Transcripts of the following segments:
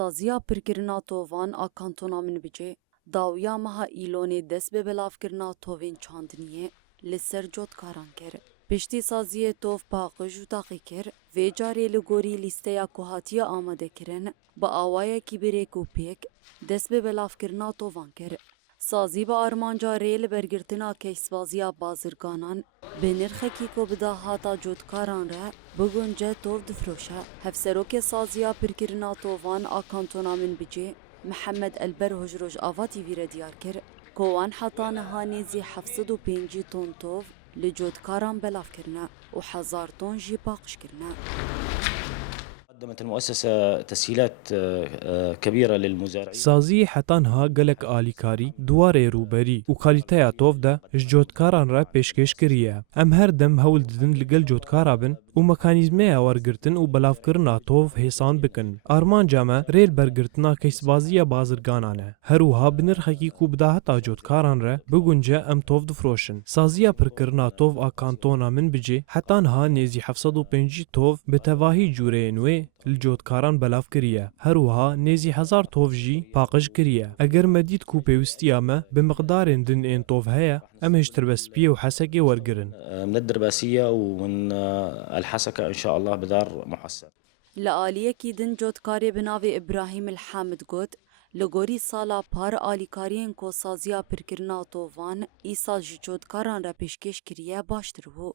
سازیا پرکرنا تووان آ کانتونا من بجه داویا مها ایلونی دست به بلافکرنا تووین چاندنیه لسر جوت کاران کر. پشتی سازی توف پاقش و تاقی کر و جاری لگوری لیسته یا کوهاتی آماده کرن با آوای کبیره و پیک دست به بلافکرنا تووان کر. سازی با آرمانجا ریل برگرتنا کیسبازیا بازرگانان به نرخکی کو بدا هاتا جوتکاران را بگونجه توف دفروشه. هفسروک سازیا پرکرنا تووان آکانتونا من بجه محمد البر هجروج آواتی ویره دیار کر کوان حتا نهانی زی 705 تون توف لجوتکاران بلاف کرنا و 1000 تون جی باقش کرنا. قدمت المؤسسة تسهيلات كبيرة للمزارعين. سازی حتانها گلک آلیکاری دواره روبری و کالیتایا توف ده جوتکاران را پیشکش کریه. ام هر دم هول ددن لگل جوتکارا بن و مکانیزمه ورگرتن و بلافکرنا توف حسان بکن. آرمان جامع ریل برگرتنا کیسبازی بازرگانانه. هروها بنرخکی کو بداهتا جوتکاران را بگونجه ام توف دفروشن. سازیا پرکرنا توف آکانتونا من بجه حتانها نیزی 705 توف بتواهی جوره نوی الجوتکاران بلاف کریه. هروها نیزی 1000 توف جی پاقش کریه. اگر مدید کو پیوستی اما بمقدار دن این توف هیا ام هشتر بسپیه و حسکه ورگرن. من الدرباسية ومن الحسكة إن شاء الله بدار محسن. لآلیه کی دن جوتکاری بناوی ابراهیم الحامد گوت لگوری سالا پار آلیکارین کو سازیا پرکرنا تووان ایسا جی جوتکاران را پیشکش کریه باشتر بو.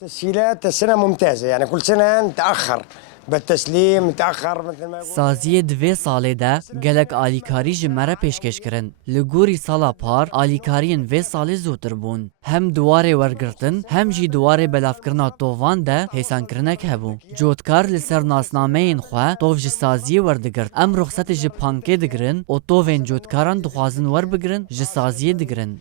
تسهيلات السنة ممتازة يعني كل سنة نتأخر بالتسليم نتأخر مثل ما يقول. سازی دوی ساله ده گلک آلیکاری جمره پیشکش کرن. لگوری سالا پار آلیکارین وی ساله زودتر بون. هم دواره ورگرتن هم جی دواره بلافکرنا تووان ده حسان کرنک هبو. جوتکار لسر ناسنامه این خواه توف جی سازی وردگرد. ام رخصت جی پانکه دگرن و توفین جوتکاران دخوازن ور بگرن جی سازی دگرن.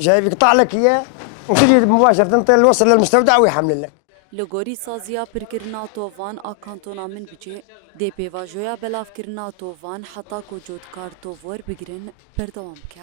جاي يقطع لك إياه وتجي مباشرة تنطي الوصل للمستودع ويحمل لك. لگوری سازیا پرکرنا تووان آکانتونا من بجه دی پیواجویا بلافکرنا تووان حتا کو جوتکار توور بگرن بردوام که.